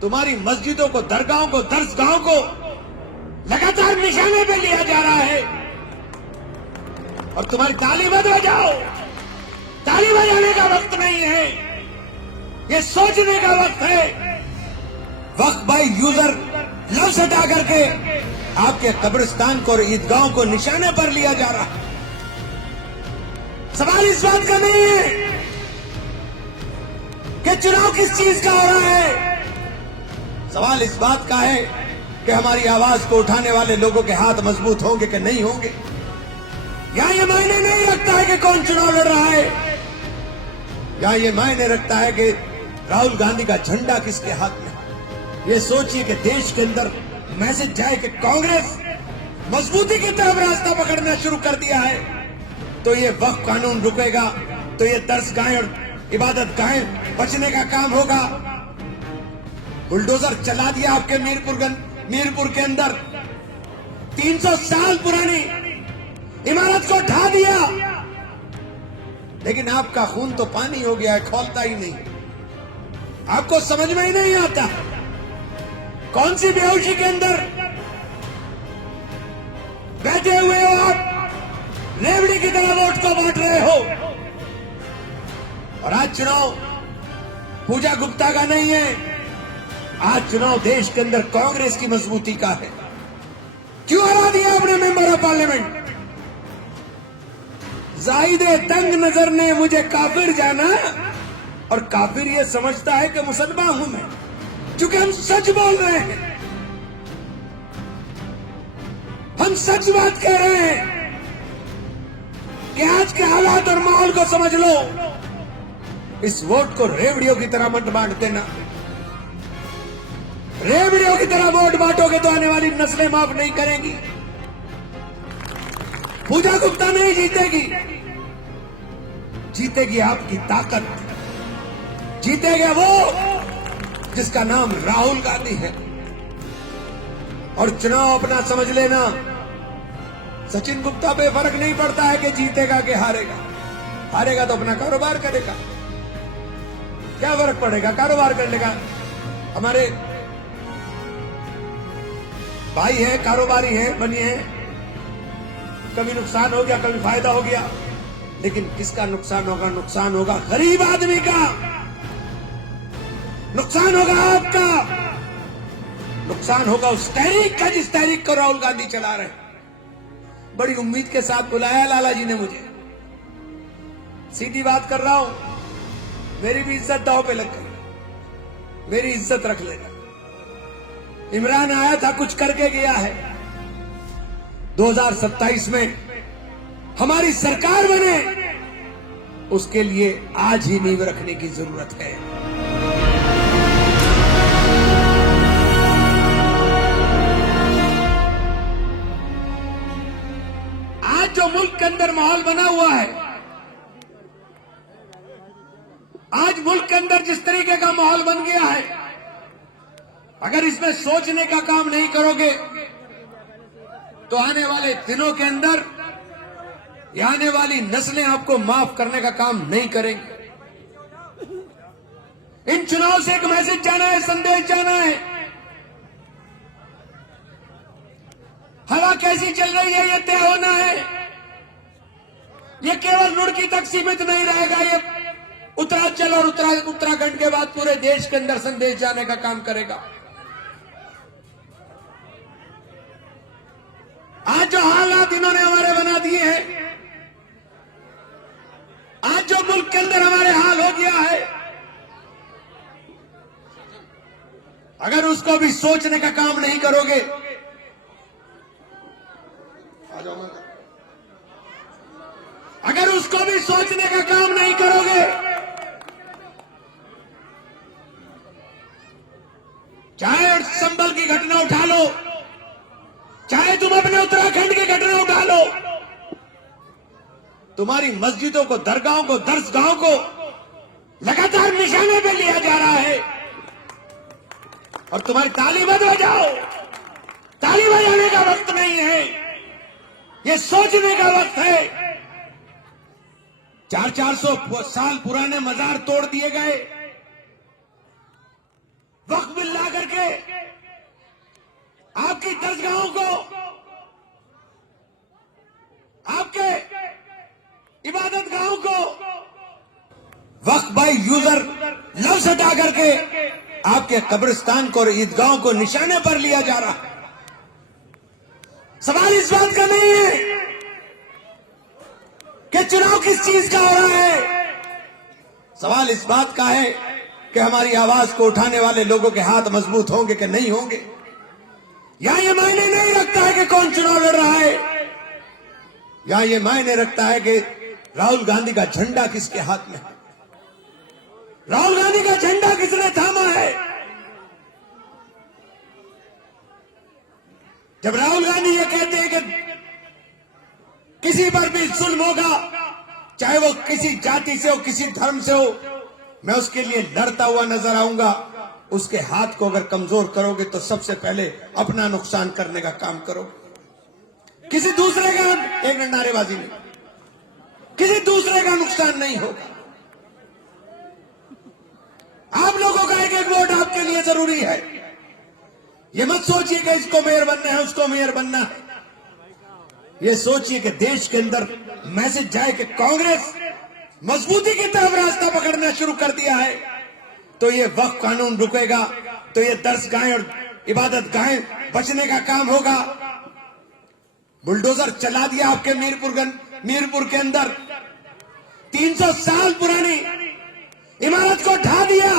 तुम्हारी मस्जिदों को, दरगाहों को, दरसगाहों को लगातार निशाने पे लिया जा रहा है और तुम्हारी ताली मत बजाओ। ताली बजाने का वक्त नहीं है, ये सोचने का वक्त है। वक्त बाई यूजर लफ्ज हटा करके आपके कब्रिस्तान को और ईदगाहों को निशाने पर लिया जा रहा है। सवाल इस बात का नहीं है कि चुनाव किस चीज का हो रहा है, सवाल इस बात का है कि हमारी आवाज को उठाने वाले लोगों के हाथ मजबूत होंगे कि नहीं होंगे। या ये मायने नहीं रखता है कि कौन चुनाव लड़ रहा है, या ये मायने रखता है कि राहुल गांधी का झंडा किसके हाथ में। ये सोचिए कि देश के अंदर मैसेज जाए कि कांग्रेस मजबूती की तरफ रास्ता पकड़ना शुरू कर दिया है, तो ये वक्फ कानून रुकेगा, तो ये दरसगाहें और इबादत गाहें बचने का काम होगा। बुलडोजर चला दिया आपके मीरपुर के अंदर, 300 साल पुरानी इमारत को ढा दिया, लेकिन आपका खून तो पानी हो गया है, खौलता ही नहीं। आपको समझ में ही नहीं आता कौन सी बेहोशी के अंदर बैठे हुए हो आप, रेवड़ी की तरह वोट को बांट रहे हो। और आज चुनाव पूजा गुप्ता का नहीं है, आज चुनाव देश के अंदर कांग्रेस की मजबूती का है। क्यों हरा दिया अपने मेंबर ऑफ पार्लियामेंट? जाहिदे तंग नजर ने मुझे काफिर जाना, और काफिर ये समझता है कि मुसलमान हूं मैं, क्योंकि हम सच बोल रहे हैं, हम सच बात कह रहे हैं कि आज के हालात और माहौल को समझ लो। इस वोट को रेवड़ियों की तरह मत बांट देना। रेवड़ियों की तरह वोट बांटोगे तो आने वाली नस्लें माफ नहीं करेंगी। पूजा गुप्ता नहीं जीतेगी, जीतेगी आपकी ताकत, जीतेगा वो जिसका नाम राहुल गांधी है। और चुनाव अपना समझ लेना, सचिन गुप्ता पे फर्क नहीं पड़ता है कि जीतेगा कि हारेगा। हारेगा तो अपना कारोबार करेगा, क्या फर्क पड़ेगा, कारोबार कर लेगा। हमारे भाई है, कारोबारी है, बनिए, कभी नुकसान हो गया, कभी फायदा हो गया, लेकिन किसका नुकसान होगा? नुकसान होगा गरीब आदमी का, नुकसान होगा आपका, नुकसान होगा उस तहरीक का जिस तहरीक को राहुल गांधी चला रहे। बड़ी उम्मीद के साथ बुलाया लाला जी ने मुझे, सीधी बात कर रहा हूं, मेरी भी इज्जत दांव पे लग गई, मेरी इज्जत रख लेना। इमरान आया था, कुछ करके गया है। 2027 में हमारी सरकार बने, उसके लिए आज ही नींव रखने की जरूरत है। आज जो मुल्क के अंदर माहौल बना हुआ है, आज मुल्क के अंदर जिस तरीके का माहौल बन गया है, अगर इसमें सोचने का काम नहीं करोगे तो आने वाले दिनों के अंदर या आने वाली नस्लें आपको माफ करने का काम नहीं करेंगे। इन चुनाव से एक मैसेज जाना है, संदेश जाना है। हवा कैसी चल रही है ये तय होना है। ये केवल रुड़की तक सीमित नहीं रहेगा, ये उत्तरांचल और उत्तराखंड के बाद पूरे देश के अंदर संदेश जाने का काम करेगा। आज जो हालात इन्होंने हमारे बना दिए हैं, आज जो मुल्क के अंदर हमारे हाल हो गया है, अगर उसको भी सोचने का काम नहीं करोगे, अगर उसको भी सोचने का काम नहीं करोगे, चाहे संभल की घटना उठा लो, चाहे तुम अपने उत्तराखंड की घटना उठा लो, तुम्हारी मस्जिदों को, दरगाहों को, दरसगाहों को लगातार निशाने पे लिया जा रहा है और तुम्हारी ताली मत बजाओ। ताली बजाने का वक्त नहीं है, ये सोचने का वक्त है। 400 साल पुराने मजार तोड़ दिए गए, वक्फ बिल्ला के आपकी दरगाहों को, आपके इबादत गाहों को वक्फ बाय यूजर लफ्ज हटा करके आपके कब्रिस्तान को और ईदगाहों को निशाने पर लिया जा रहा है। सवाल इस बात का नहीं है कि चुनाव किस चीज का हो रहा है, सवाल इस बात का है कि हमारी आवाज को उठाने वाले लोगों के हाथ मजबूत होंगे कि नहीं होंगे। या ये मायने नहीं रखता है कि कौन चुनाव लड़ रहा है, या ये मायने रखता है कि राहुल गांधी का झंडा किसके हाथ में है, राहुल गांधी का झंडा किसने थामा है। जब राहुल गांधी ये कहते हैं कि किसी पर भी जुल्म होगा, चाहे वो किसी जाति से हो, किसी धर्म से हो, मैं उसके लिए लड़ता हुआ नजर आऊंगा, उसके हाथ को अगर कमजोर करोगे तो सबसे पहले अपना नुकसान करने का काम करो। किसी दूसरे का, एक नारेबाजी नहीं, किसी दूसरे का नुकसान नहीं होगा। आप लोगों का एक एक वोट आपके लिए जरूरी है। ये मत सोचिए कि इसको मेयर बनना है, उसको मेयर बनना है। ये सोचिए कि देश के अंदर मैसेज जाए कि कांग्रेस मजबूती की तरफ रास्ता पकड़ना शुरू कर दिया है, तो ये वक्फ कानून रुकेगा, तो ये दरगाहें और इबादत गाहें बचने का काम होगा। बुलडोजर चला दिया आपके मीरपुर के अंदर, 300 साल पुरानी इमारत को ढा दिया,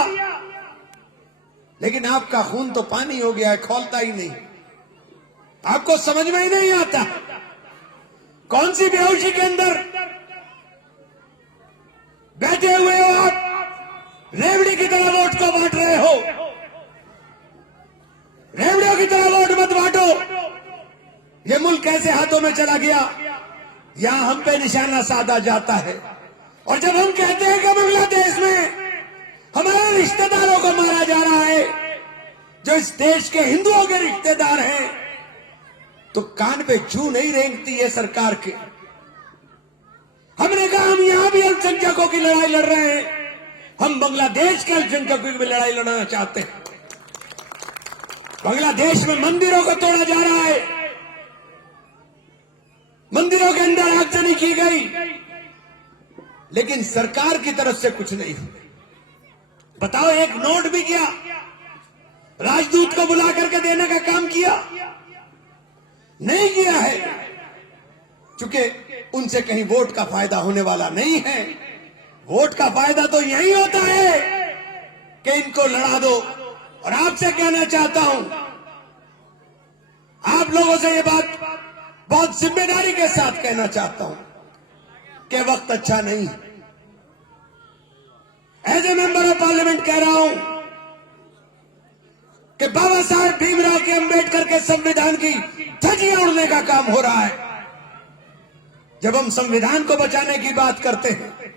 लेकिन आपका खून तो पानी हो गया है, खौलता ही नहीं। आपको समझ में ही नहीं आता कौन सी बेहोशी के अंदर बैठे हुए हो आप, रेवड़ी की तरह वोट को बांट रहे हो। रेवड़ियों की तरह वोट मत बांटो। ये मुल्क कैसे हाथों में चला गया, यहां हम पे निशाना साधा जाता है। और जब हम कहते हैं कि बांग्लादेश में हमारे रिश्तेदारों को मारा जा रहा है, जो इस देश के हिंदुओं के रिश्तेदार हैं, तो कान पे जू नहीं रेंगती है सरकार के। हमने कहा हम यहां भी अल्पसंख्यकों की लड़ाई लड़ रहे हैं, हम बांग्लादेश के अल्पसंख्यकों की भी लड़ाई लड़ना चाहते हैं। बांग्लादेश में मंदिरों को तोड़ा जा रहा है, मंदिरों के अंदर आगजनी की गई, लेकिन सरकार की तरफ से कुछ नहीं हुआ। बताओ, एक नोट भी किया, राजदूत को बुला करके देने का काम किया? नहीं किया है, क्योंकि उनसे कहीं वोट का फायदा होने वाला नहीं है। वोट का फायदा तो यही होता है कि इनको लड़ा दो। और आपसे कहना चाहता हूं, आप लोगों से ये बात बहुत जिम्मेदारी के साथ कहना चाहता हूं कि वक्त अच्छा नहीं। As a member of parliament कह रहा हूं कि बाबा साहब भीमराव के अंबेडकर के संविधान की धज्जियां उड़ने का काम हो रहा है। जब हम संविधान को बचाने की बात करते हैं,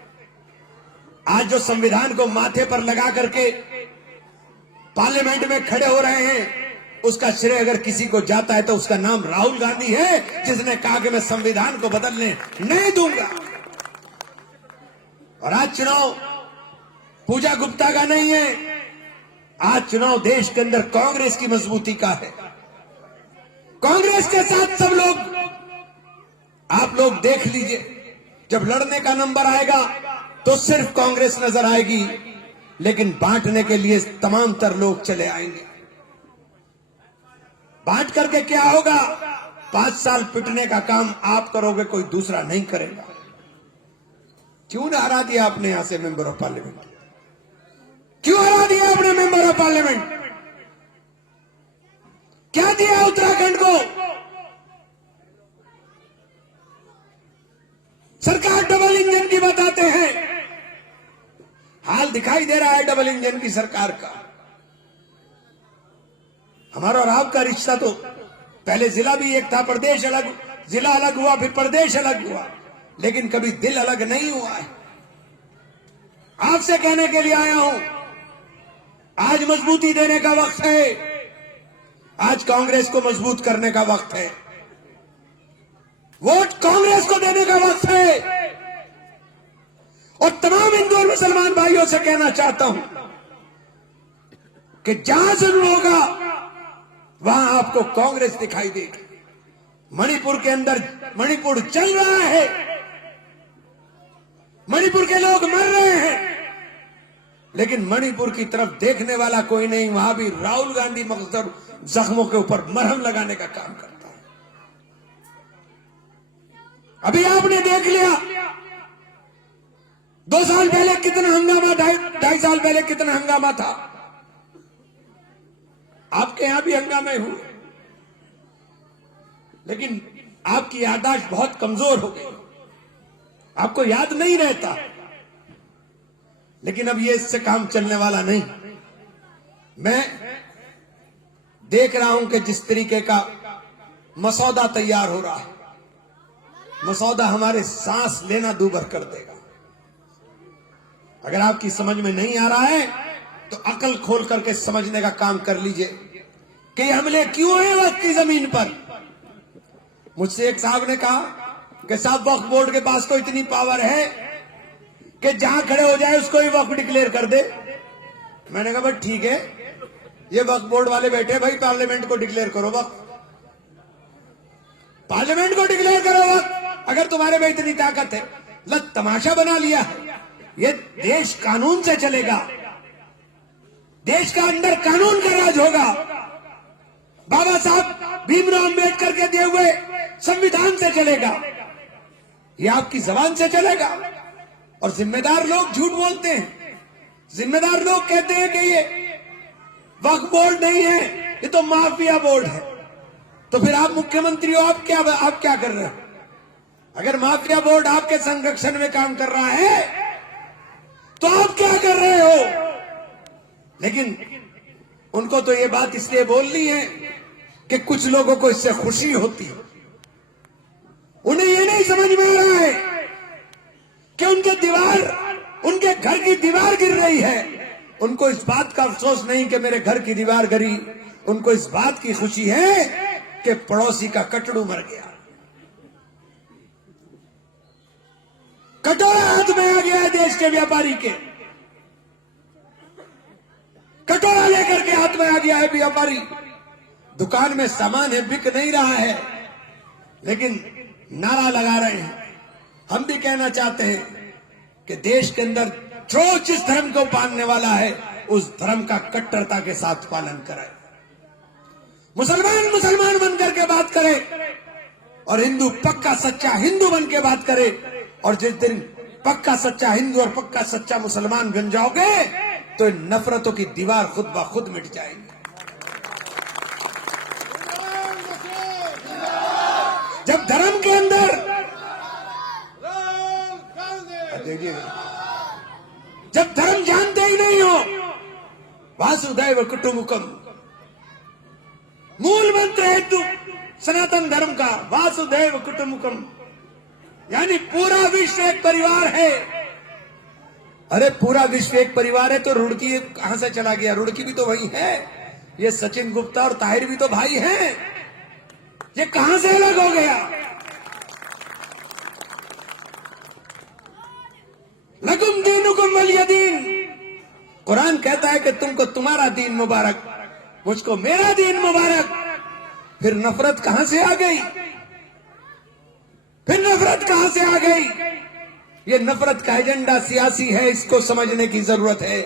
आज जो संविधान को माथे पर लगा करके पार्लियामेंट में खड़े हो रहे हैं, उसका श्रेय अगर किसी को जाता है तो उसका नाम राहुल गांधी है, जिसने कहा कि मैं संविधान को बदलने नहीं दूंगा। और आज चुनाव पूजा गुप्ता का नहीं है, आज चुनाव देश के अंदर कांग्रेस की मजबूती का है। कांग्रेस के साथ सब लोग, आप लोग देख लीजिए, जब लड़ने का नंबर आएगा तो सिर्फ कांग्रेस नजर आएगी, लेकिन बांटने के लिए तमाम तर लोग चले आएंगे। बांट करके क्या होगा? 5 साल पिटने का काम आप करोगे, कोई दूसरा नहीं करेगा। क्यों ना हरा दिया आपने यहां से मेंबर ऑफ पार्लियामेंट? क्यों हरा दिया आपने मेंबर ऑफ पार्लियामेंट? क्या दिया उत्तराखंड को? सरकार डबल इंजन की बताते हैं, हाल दिखाई दे रहा है डबल इंजन की सरकार का। हमारा और आपका रिश्ता तो पहले जिला भी एक था, प्रदेश अलग, जिला अलग हुआ, फिर प्रदेश अलग हुआ, लेकिन कभी दिल अलग नहीं हुआ है। आपसे कहने के लिए आया हूं, आज मजबूती देने का वक्त है, आज कांग्रेस को मजबूत करने का वक्त है, वोट कांग्रेस को देने का वक्त है। और तमाम हिंदू और मुसलमान भाइयों से कहना चाहता हूं कि जहां जुल्म होगा वहां आपको कांग्रेस दिखाई देगी। मणिपुर के अंदर मणिपुर चल रहा है, मणिपुर के लोग मर रहे हैं, लेकिन मणिपुर की तरफ देखने वाला कोई नहीं। वहां भी राहुल गांधी मकसद जख्मों के ऊपर मरहम लगाने का काम करता है। अभी आपने देख लिया 2 साल पहले कितना हंगामा, ढाई साल पहले कितना हंगामा था। आपके यहां भी हंगामे हुए, लेकिन आपकी याददाश्त बहुत कमजोर हो गई, आपको याद नहीं रहता। लेकिन अब ये इससे काम चलने वाला नहीं। मैं देख रहा हूं कि जिस तरीके का मसौदा तैयार हो रहा है, मसौदा हमारे सांस लेना दूभर कर देगा। अगर आपकी समझ में नहीं आ रहा है तो अकल खोल करके समझने का काम कर लीजिए कि ये हमले क्यों हैं वक्त की जमीन पर। मुझसे एक साहब ने कहा कि साहब वक्फ बोर्ड के पास तो इतनी पावर है कि जहां खड़े हो जाए उसको ही वक्फ डिक्लेयर कर दे। मैंने कहा भाई ठीक है, ये वक्फ बोर्ड वाले बैठे भाई, पार्लियामेंट को डिक्लेयर करो वक्फ, पार्लियामेंट को डिक्लेयर करो वक्फ, अगर तुम्हारे में इतनी ताकत है। लग तमाशा बना लिया है। ये देश कानून से चलेगा, देश का अंदर कानून का राज होगा। बाबा साहब भीमराव अंबेडकर के दिए हुए संविधान से चलेगा, ये आपकी जबान से चलेगा। और जिम्मेदार लोग झूठ बोलते हैं, जिम्मेदार लोग कहते हैं कि ये वक्फ बोर्ड नहीं है, ये तो माफिया बोर्ड है। तो फिर आप मुख्यमंत्री हो, आप क्या कर रहे हो? अगर माफिया बोर्ड आपके संरक्षण में काम कर रहा है तो आप क्या कर रहे हो? लेकिन उनको तो ये बात इसलिए बोलनी है कि कुछ लोगों को इससे खुशी होती है। उन्हें ये नहीं समझ में आ रहा है कि उनके घर की दीवार गिर रही है। उनको इस बात का अफसोस नहीं कि मेरे घर की दीवार गिरी, उनको इस बात की खुशी है कि पड़ोसी का कटड़ू मर गया। कटोरा हाथ में आ गया है देश के व्यापारी के, कटोरा लेकर के हाथ में आ गया है व्यापारी। दुकान में सामान है, बिक नहीं रहा है, लेकिन नारा लगा रहे हैं। हम भी कहना चाहते हैं कि देश के अंदर जो जिस धर्म को मानने वाला है उस धर्म का कट्टरता के साथ पालन करे। मुसलमान मुसलमान बनकर के बात करे और हिंदू पक्का सच्चा हिंदू बन के बात करे। और जिस दिन पक्का सच्चा हिंदू और पक्का सच्चा मुसलमान बन जाओगे तो इन नफरतों की दीवार खुद ब खुद मिट जाएगी। जब धर्म के अंदर देखिए, जब धर्म जानते ही नहीं हो, वासुदैव कुटुंबकम मूल मंत्र है हिंदू सनातन धर्म का, वासुदैव कुटुंबकम, यानी पूरा विश्व एक परिवार है। अरे पूरा विश्व एक परिवार है तो रुड़की कहां से चला गया? रुड़की भी तो वही है, ये सचिन गुप्ता और ताहिर भी तो भाई हैं, ये कहां से अलग हो गया? लकुम दीनुकुम वलिय दीन, कुरान कहता है कि तुमको तुम्हारा दीन मुबारक, मुझको मेरा दीन मुबारक। फिर नफरत कहां से आ गई? फिर नफरत कहां से आ गई? ये नफरत का एजेंडा सियासी है, इसको समझने की जरूरत है।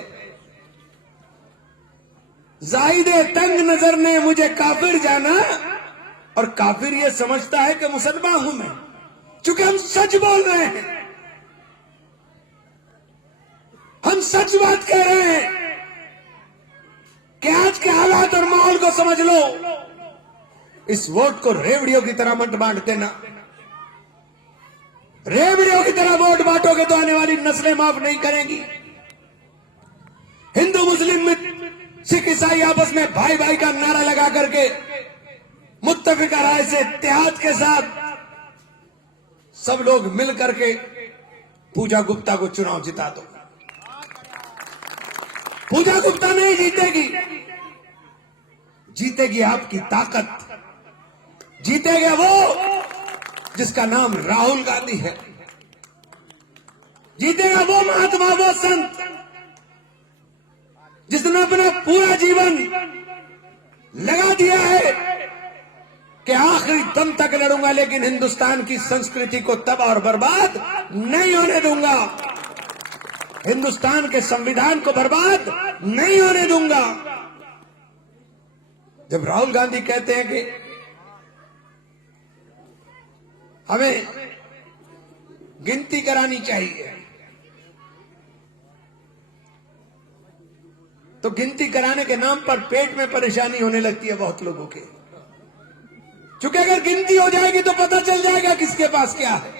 जाहिदे तंग नजर ने मुझे काफिर जाना, और काफिर ये समझता है कि मुसलमान हूं मैं, चूंकि हम सच बोल रहे हैं, हम सच बात कह रहे हैं कि आज के हालात और माहौल को समझ लो। इस वोट को रेवड़ियों की तरह मत बांट देना। रेवड़ियों की तरह वोट बांटोगे तो आने वाली नस्लें माफ नहीं करेंगी। हिंदू मुस्लिम सिख ईसाई आपस में भाई भाई का नारा लगा करके मुत्तफिका राय से इत्तेहाद के साथ सब लोग मिल करके पूजा गुप्ता को चुनाव जिता दो। पूजा गुप्ता नहीं जीतेगी, जीतेगी आपकी ताकत, जीतेगा वो जिसका नाम राहुल गांधी है, जीतेगा वो महात्मा, वो संत जिसने अपना पूरा जीवन लगा दिया है कि आखिरी दम तक लड़ूंगा, लेकिन हिंदुस्तान की संस्कृति को तबाह और बर्बाद नहीं होने दूंगा, हिंदुस्तान के संविधान को बर्बाद नहीं होने दूंगा। जब राहुल गांधी कहते हैं कि हमें गिनती करानी चाहिए, तो गिनती कराने के नाम पर पेट में परेशानी होने लगती है बहुत लोगों के, क्योंकि अगर गिनती हो जाएगी तो पता चल जाएगा किसके पास क्या है।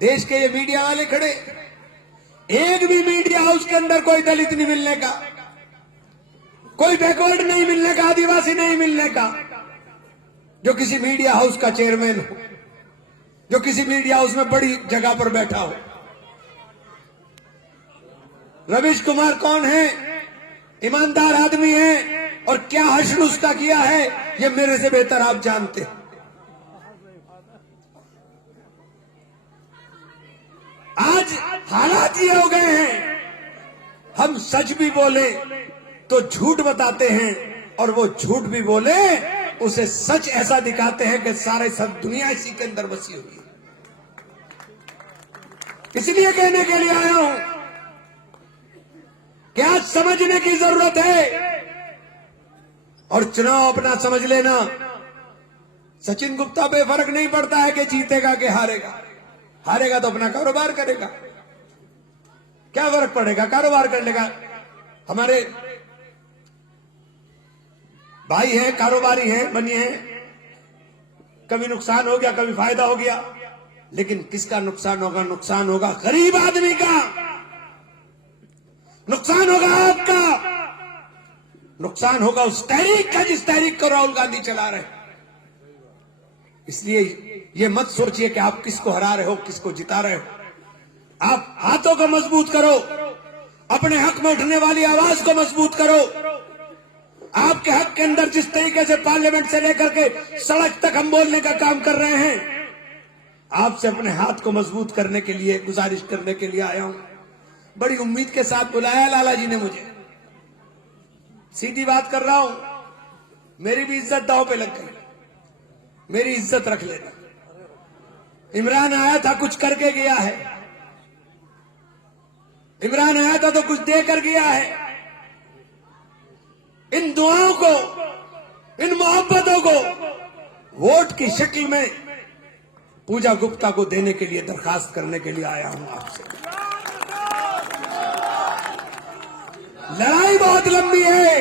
देश के ये मीडिया वाले खड़े, एक भी मीडिया हाउस के अंदर कोई दलित नहीं मिलने का, कोई बैकवर्ड नहीं मिलने का, आदिवासी नहीं मिलने का, जो किसी मीडिया हाउस का चेयरमैन हो, जो किसी मीडिया हाउस में बड़ी जगह पर बैठा हो। रवीश कुमार कौन है? ईमानदार आदमी है, और क्या हश्र उसका किया है ये मेरे से बेहतर आप जानते हैं। आज हालात ये हो गए हैं, हम सच भी बोले तो झूठ बताते हैं, और वो झूठ भी बोले उसे सच ऐसा दिखाते हैं कि सारे सब दुनिया इसी के अंदर बसी हुई है। इसलिए कहने के लिए आया हूं कि आज समझने की जरूरत है, और चुनाव अपना समझ लेना। सचिन गुप्ता पे फर्क नहीं पड़ता है कि जीतेगा कि हारेगा, हारेगा तो अपना कारोबार करेगा, क्या फर्क पड़ेगा, कारोबार कर लेगा। हमारे भाई हैं, कारोबारी हैं, बनिए हैं, कभी नुकसान हो गया, कभी फायदा हो गया, लेकिन किसका नुकसान होगा? नुकसान होगा गरीब आदमी का, नुकसान होगा आपका, नुकसान होगा उस तहरीक का जिस तहरीक को राहुल गांधी चला रहे। इसलिए ये मत सोचिए कि आप किसको हरा रहे हो, किसको जिता रहे हो। आप हाथों को मजबूत करो, अपने हक में उठने वाली आवाज को मजबूत करो। आपके हक के अंदर जिस तरीके से पार्लियामेंट से लेकर के सड़क तक हम बोलने का काम कर रहे हैं, आपसे अपने हाथ को मजबूत करने के लिए, गुजारिश करने के लिए आया हूं। बड़ी उम्मीद के साथ बुलाया लाला जी ने मुझे, सीधी बात कर रहा हूं, मेरी भी इज्जत दांव पे लग गई, मेरी इज्जत रख लेना। इमरान आया था, कुछ करके गया है, इमरान आया था तो कुछ देकर गया है। इन दुआओं को, इन मोहब्बतों को वोट की शक्ल में पूजा गुप्ता को देने के लिए दरखास्त करने के लिए आया हूं आपसे। लड़ाई बहुत लंबी है,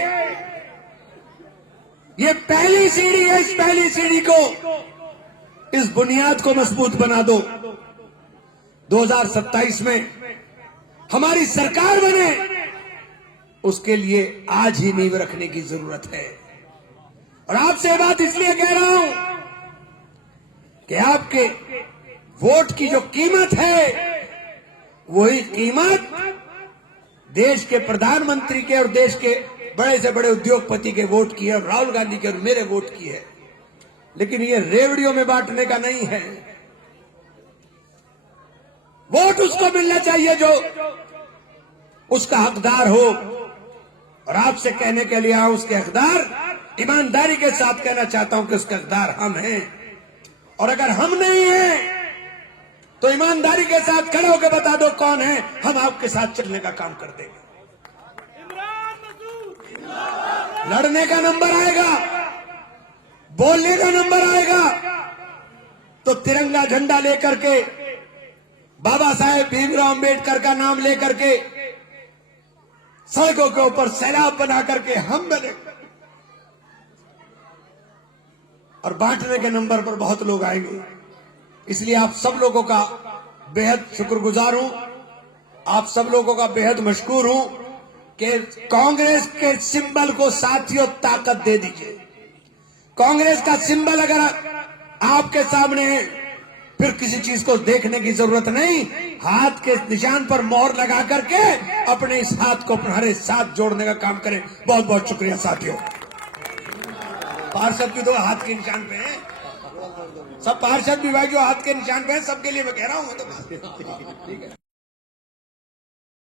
ये पहली सीढ़ी है, इस पहली सीढ़ी को, इस बुनियाद को मजबूत बना दो। 2027 में हमारी सरकार बने, उसके लिए आज ही नींव रखने की जरूरत है। और आपसे ये बात इसलिए कह रहा हूं कि आपके वोट की जो कीमत है, वही कीमत देश के प्रधानमंत्री के और देश के बड़े से बड़े उद्योगपति के वोट की है, और राहुल गांधी के और मेरे वोट की है। लेकिन ये रेवड़ियों में बांटने का नहीं है। वोट उसको मिलना चाहिए जो उसका हकदार हो, और आपसे कहने के लिए आऊं, उसके हकदार, ईमानदारी के साथ कहना चाहता हूं कि उसके हकदार हम हैं। और अगर हम नहीं हैं तो ईमानदारी के साथ खड़े होकर बता दो कौन है, हम आपके साथ चलने का काम कर देंगे। लड़ने का नंबर आएगा, बोलने का नंबर आएगा, तो तिरंगा झंडा लेकर के, बाबा साहेब भीमराव अंबेडकर का नाम लेकर के, सड़कों के ऊपर सैलाब बना करके हम बने। और बांटने के नंबर पर बहुत लोग आएंगे। इसलिए आप सब लोगों का बेहद शुक्रगुजार हूं, आप सब लोगों का बेहद मशकूर हूं कि कांग्रेस के सिंबल को साथियों ताकत दे दीजिए। कांग्रेस का सिंबल अगर आपके सामने है, फिर किसी चीज को देखने की जरूरत नहीं, हाथ के निशान पर मोहर लगा करके अपने इस हाथ को हमारे साथ जोड़ने का काम करें। बहुत बहुत शुक्रिया साथियों। पार्षद भी तो हाथ के निशान पे हैं, सब पार्षद विभाग जो हाथ के निशान पे हैं, सबके लिए मैं कह रहा हूं। तो ठीक है।